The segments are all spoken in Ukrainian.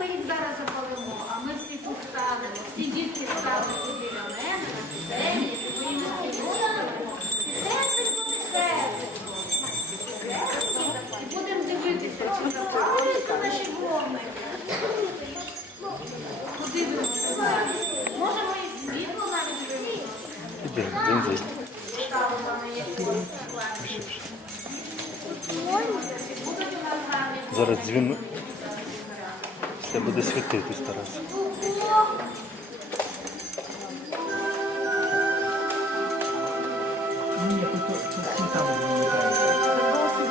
ми їх зараз запалимо, а ми всі тут станемо. Всі дітки стануть біля мене, на співочками. Тихесенько, тихесенько. Тихесенько. І будемо дивитися, чи запалюються наші вогники. Подивимося зараз. Можемо і світло навіть класі. Будуть у нас гарні Зараз дзвін. Все буде світитись, Тарас. Ні.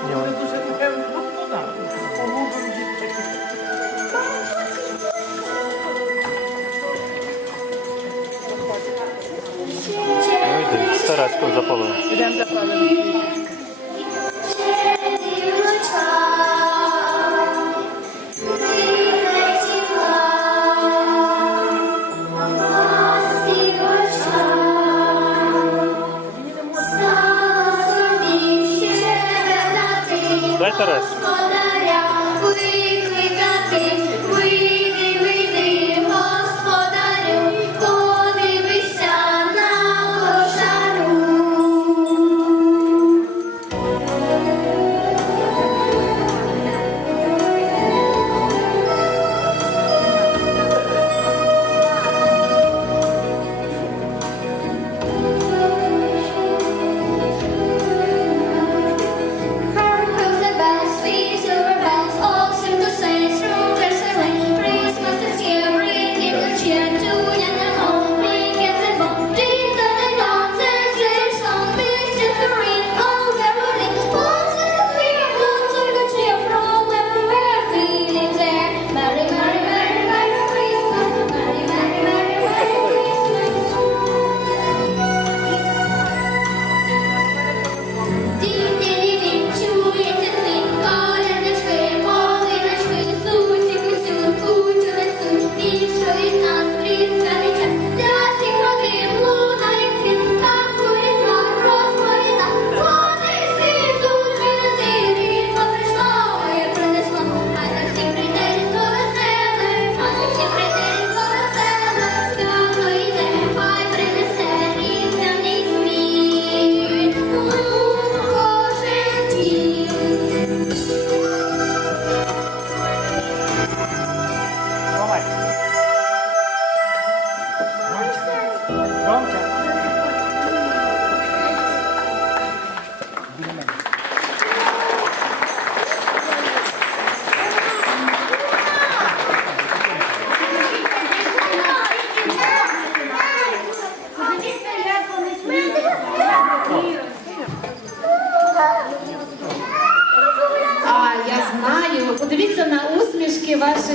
Ні, вони дуже Дай Тарас.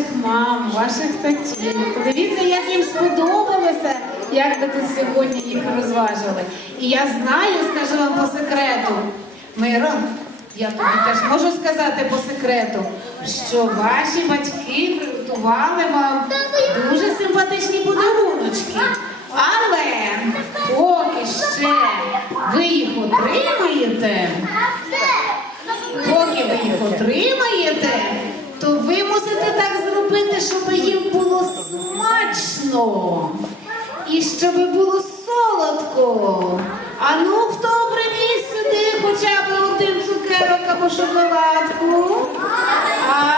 Ваших мам, ваших татів. Подивіться, як їм сподобалося, як ви тут сьогодні їх розважили. І я знаю, скажу вам по секрету, Миро, я тобі теж можу сказати по секрету, що ваші батьки приготували вам дуже симпатичні подаруночки. Але поки ще ви їх отримаєте. Поки ви їх отримаєте, смачно. І щоб було солодко. А ну, хто приніс сюди хоча б один цукерок або шоколадку? А